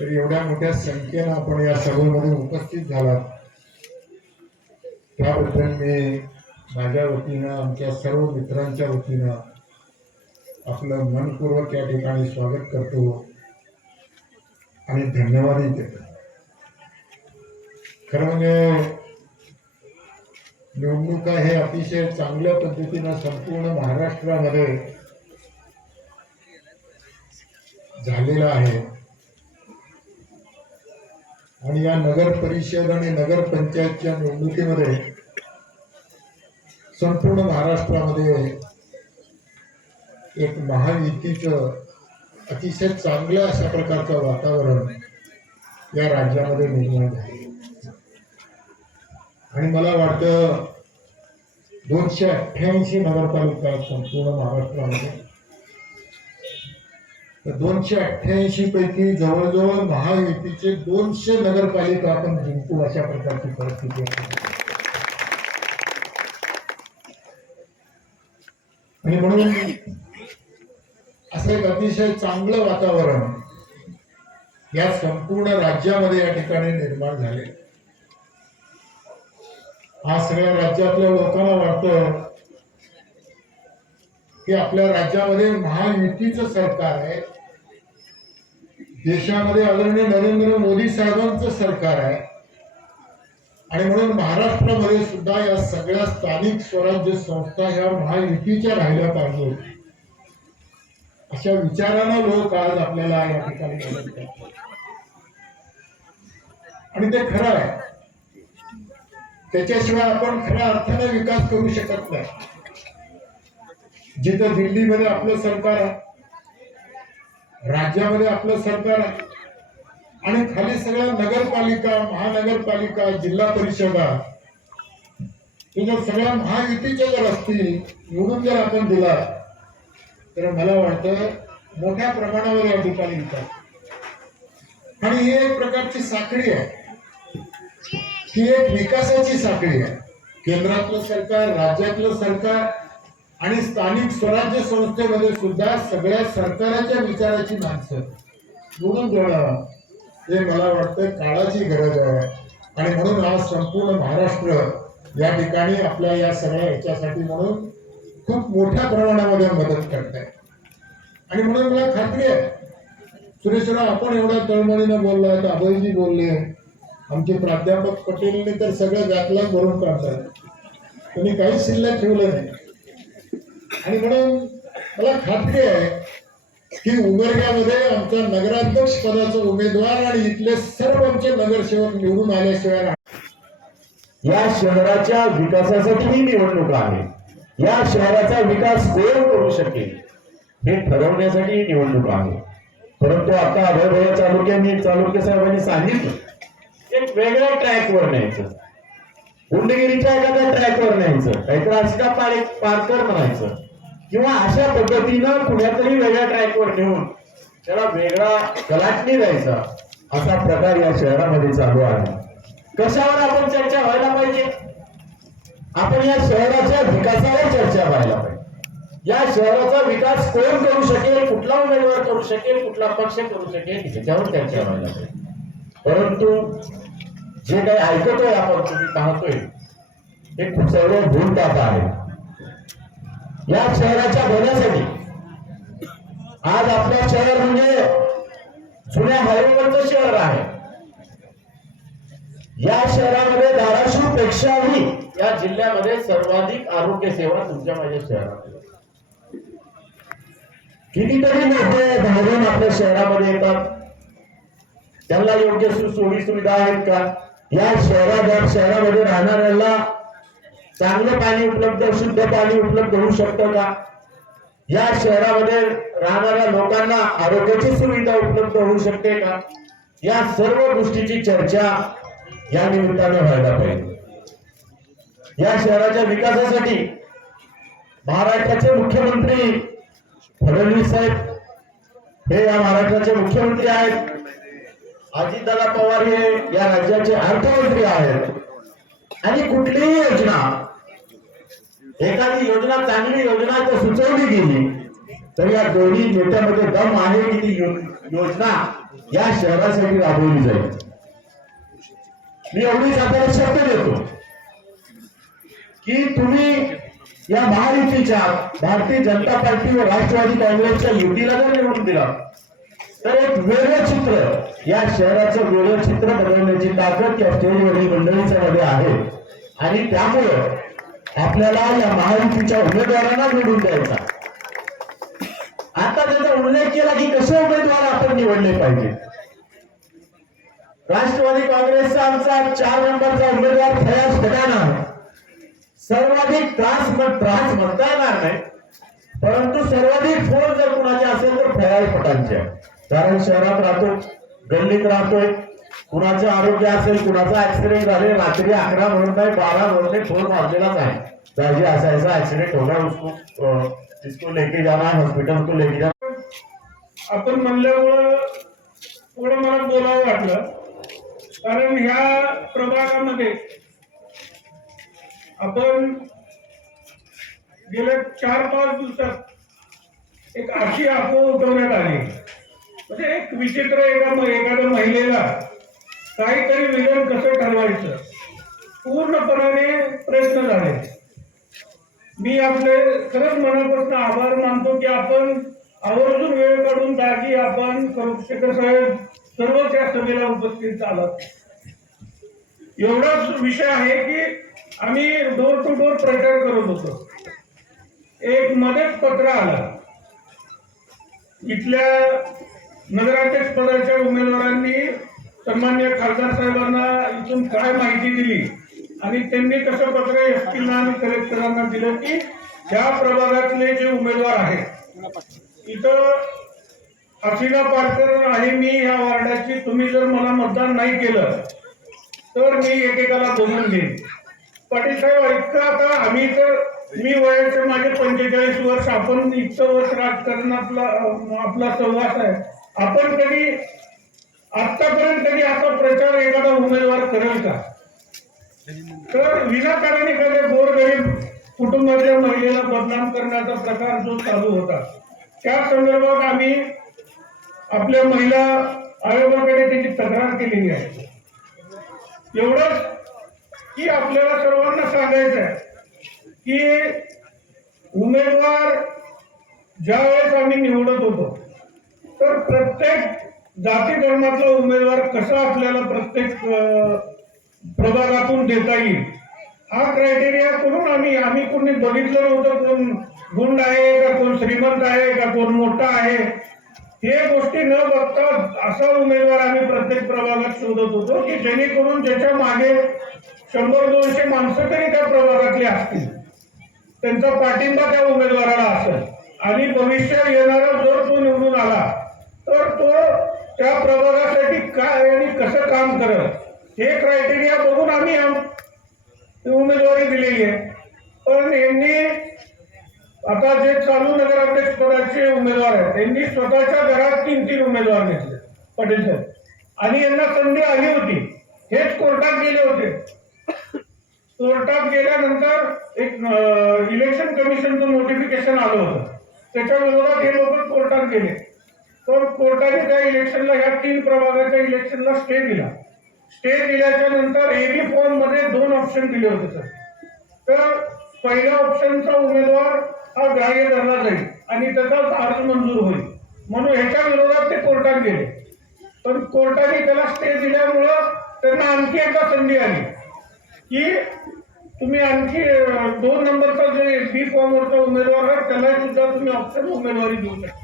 तर एवढ्या मोठ्या संख्येनं आपण या सभेमध्ये उपस्थित झालात. त्याबद्दल मी माझ्या वतीनं आमच्या सर्व मित्रांच्या वतीनं आपलं मनपूर्वक या ठिकाणी स्वागत करतो आणि धन्यवादही देतो. खरं म्हणजे निवडणुका हे अतिशय चांगल्या पद्धतीनं संपूर्ण महाराष्ट्रामध्ये झालेलं आहे. आणि या नगर परिषद आणि नगर पंचायतच्या निवडणुकीमध्ये संपूर्ण महाराष्ट्रामध्ये एक महायुतीचं अतिशय चांगलं अशा प्रकारचं वातावरण या राज्यामध्ये निर्माण झाले. आणि मला वाटतं दोनशे अठ्ठ्याऐंशी नगरपालिका संपूर्ण महाराष्ट्रामध्ये दोनशे अठ्ठ्याऐंशी पैकी जवळजवळ महायुतीचे दोनशे नगरपालिका आपण जिंकू अशा प्रकारची परिस्थिती आहे. आणि म्हणून असं एक अतिशय चांगलं वातावरण या संपूर्ण राज्यामध्ये या ठिकाणी निर्माण झाले. हा सगळ्या राज्यातल्या लोकांना वाटतं की आपल्या राज्यामध्ये महायुतीचं सरकार आहे. देशामध्ये आदरणीय नरेंद्र मोदी साहेबांचं सरकार आहे. आणि म्हणून महाराष्ट्रामध्ये सुद्धा या सगळ्या स्थानिक स्वराज्य संस्था ह्या महायुतीच्या राहिल्या पाहिजे. अशा विचारानं लोक आज आपल्याला या ठिकाणी आणि ते खरं आहे. त्याच्याशिवाय आपण खऱ्या अर्थाने विकास करू शकत नाही. जिथं दिल्लीमध्ये आपलं सरकार आहे राज्यामध्ये आपलं सरकार आहे आणि खाली सगळ्या नगरपालिका महानगरपालिका जिल्हा परिषदा हे जर सगळ्या महायुतीच्या जर असतील निवडून जर आपण दिला तर मला वाटतं मोठ्या प्रमाणावर या ठिकाणी येतात. आणि ही एक प्रकारची साखळी आहे. ही एक विकासाची साखळी आहे. केंद्रातलं सरकार राज्यातलं सरकार आणि स्थानिक स्वराज्य संस्थेमध्ये सुद्धा सगळ्या सरकाराच्या विचाराची माणसं. निवडून जोडावा हे मला वाटतं काळाची गरज आहे. आणि म्हणून आज संपूर्ण महाराष्ट्र या ठिकाणी आपल्या या सगळ्या याच्यासाठी म्हणून खूप मोठ्या प्रमाणामध्ये मदत करत आहे आणि म्हणून मला खात्री आहे सुरेशराव आपण एवढ्या तळमळीनं बोललाय तर अभयजी बोलले आमचे प्राध्यापक पटेलने तर सगळं व्याकला भरून काढतात त्यांनी काहीच शिल्लक ठेवलं नाही. आणि म्हणून मला खात्री आहे की उमरग्यामध्ये आमचा नगराध्यक्ष पदाचा उमेदवार आणि इथले सर्व आमचे नगरसेवक निवडून आल्याशिवाय या शहराच्या विकासासाठी ही निवडणूक आहे. या शहराचा विकास कोण करू शकेल हे ठरवण्यासाठी ही निवडणूक आहे. परंतु आता अभयभया चालुक्यांनी चालुक्य साहेबांनी सांगितलं एक वेगळ्या ट्रॅकवर न्यायचं. गुंडगिरीच्या एखाद्या ट्रॅकवर न्यायचं. काहीतरी असं पार पारकर म्हणायचं? किंवा अशा पद्धतीनं कुण्यातरी वेगळ्या ट्रॅकवर नेऊन त्याला वेगळा कलाटणी द्यायचा. असा प्रकार या शहरामध्ये चालू आहे. कशावर आपण चर्चा व्हायला पाहिजे? आपण या शहराच्या विकासावर चर्चा व्हायला पाहिजे. या शहराचा विकास कोण करू शकेल कुठला उमेदवार करू शकेल कुठला पक्ष करू शकेल त्याच्यावर चर्चा व्हायला पाहिजे. परंतु जे काही ऐकतोय आपण तुम्ही पाहतोय हे खूप सर्व भूलतात आहे. या शहराच्या भल्यासाठी आज आपलं शहर म्हणजे जुन्या हायवेवरचं शहर आहे. या शहरामध्ये धाराशिव पेक्षाही या जिल्ह्यामध्ये सर्वाधिक आरोग्य सेवा तुमच्या माझ्या शहरामध्ये. कितीतरी मोठे धावून आपल्या शहरामध्ये येतात. त्यांना योग्य सु- सोयी सुविधा आहेत का? या शहरात शहरामध्ये राहणाऱ्याला चांगलं पाणी उपलब्ध शुद्ध पाणी उपलब्ध होऊ शकतं का? या शहरामध्ये राहणाऱ्या लोकांना आरोग्याची सुविधा उपलब्ध होऊ शकते का? या सर्व गोष्टीची चर्चा या निमित्ताने व्हायला पाहिजे. या शहराच्या विकासासाठी महाराष्ट्राचे मुख्यमंत्री फडणवीस साहेब हे या महाराष्ट्राचे मुख्यमंत्री आहेत. अजितदादा पवार हे या राज्याचे अर्थमंत्री आहेत. आणि कुठलीही योजना एखादी योजना चांगली योजना जर सुचवली गेली तर या दोन्ही नेत्यामध्ये दम आहे की ती योजना या शहरासाठी राबवली जाईल. मी एवढीच आपल्याला शब्द देतो की तुम्ही या महायुतीच्या भारतीय जनता पार्टी व राष्ट्रवादी काँग्रेसच्या युतीला जर निवडून दिला तर एक वेगळं चित्र या शहराचं वेगळं चित्र बनवण्याची ताकद या स्टेजवरील मंडळीच्या मध्ये आहे. आणि त्यामुळं आपल्याला या महायुतीच्या उमेदवारांना निवडून द्यायचा. आता त्याचा उल्लेख केला की कसे उमेदवार आपण निवडले पाहिजे? राष्ट्रवादी काँग्रेसचा आमचा चार नंबरचा उमेदवार फयाज फटाना सर्वाधिक त्रास त्रास म्हणता येणार नाही परंतु सर्वाधिक फोन जर कुणाचे असेल तर फयाज फटांचे कारण शहरात राहतो गल्लीत राहतोय कुणाचे आरोग्य असेल कुणाचा ऍक्सिडेंट झाले रात्री अकरा म्हणून नाही बारा म्हणून नाही फोन वाजलेलाच आहे. त्याची असायचा ऍक्सिडेंट होणार उसको अ, इसको लेके जाना हॉस्पिटल को लेके जाना आपण म्हणल्यामुळं पुढे मला बोलावं वाटलं. कारण ह्या प्रभागामध्ये आपण गेल्या चार पाच दिवसात एक अशी अफवा उठवण्यात आली. म्हणजे एक विचित्र एका एखाद्या महिलेला काहीतरी विधान कसं ठरवायचं? पूर्णपणाने प्रयत्न झाले. मी आपले खरंच मनापासून आभार मानतो की आपण आवर्जून वेळ काढून जागी आपण शेखर साहेब सर्व त्या सभेला उपस्थित झालात. एवढाच विषय आहे की आम्ही डोर टू डोर प्रचार करत होतो. एक मध्येच पत्र आलं. इथल्या नगराध्यक्ष पदाच्या उमेदवारांनी सन्मान्य खासदार साहेबांना इथून काय माहिती दिली? आणि त्यांनी कसं पत्र एस पीला आणि कलेक्टरांना दिलं की त्या प्रभागातले जे उमेदवार आहेत इथं हसीना पारकर आहे मी या वार्डाची तुम्ही जर मला मतदान नाही केलं तर मी एकेकाला बोलून देईन पाटील साहेब इतकं आता आम्ही तर मी वयाचे माझे पंचेचाळीस वर्ष आपण इतकं वर्ष राजकारणातला आपला सहवास आहे. आपण कधी आतापर्यंत कधी असा प्रचार एखादा उमेदवार करेल का? तर विनाकारण एखाद्या गोरगरीब कुटुंबातल्या महिलेला बदनाम करण्याचा प्रकार जो चालू होता त्या संदर्भात आम्ही आपल्या महिला आयोगाकडे त्याची तक्रार केलेली आहे. एवढंच की आपल्याला सर्वांना सांगायचं आहे की उमेदवार ज्यावेळेस आम्ही निवडत होतो तर प्रत्येक जाती धर्मातला उमेदवार कसा आपल्याला प्रत्येक प्रभागातून देता येईल? हा क्रायटेरिया करून आम्ही आम्ही कोणी बघितलं नव्हतं कोण गुंड आहे का कोण श्रीमंत आहे का कोण मोठा आहे? हे गोष्टी न बघता असा उमेदवार आम्ही प्रत्येक प्रभागात शोधत होतो की जेणेकरून ज्याच्या मागे शंभर दोनशे माणसं तरी त्या प्रभागातली असतील. त्यांचा पाठिंबा त्या उमेदवाराला असेल. आणि भविष्य येणारा जर तो निवडून आला तर तो त्या प्रभागासाठी काय आणि कसं काम करत हे क्रायटेरिया बघून आम्ही उमेदवारी दिलेली आहे. पण यांनी आता जे चालू नगराध्यक्ष पदाचे उमेदवार आहेत त्यांनी स्वतःच्या घरात तीन तीन उमेदवार घेतले पटेल साहेब. आणि यांना संधी आली होती. हेच कोर्टात गेले होते. कोर्टात गेल्यानंतर एक इलेक्शन कमिशनचं नोटिफिकेशन आलं होतं. त्याच्या विरोधात हे लोक कोर्टात गेले. पण कोर्टाने त्या इलेक्शनला ह्या तीन प्रभागाच्या इलेक्शनला स्टे दिला. स्टे दिल्याच्या नंतर एबी फॉर्ममध्ये दोन ऑप्शन दिले होते सर तर पहिल्या ऑप्शनचा उमेदवार हा ग्राह्य धरला जाईल आणि त्याचा अर्ज मंजूर होईल. म्हणून ह्याच्या विरोधात ते कोर्टात गेले. पण कोर्टाने त्याला स्टे दिल्यामुळं त्यांना आणखी एकदा संधी आली. की तुम्ही आणखी दोन नंबरचा जो बी फॉर्मवरचा उमेदवार आहे त्याला सुद्धा तुम्ही ऑप्शन उमेदवारी देऊ शकता.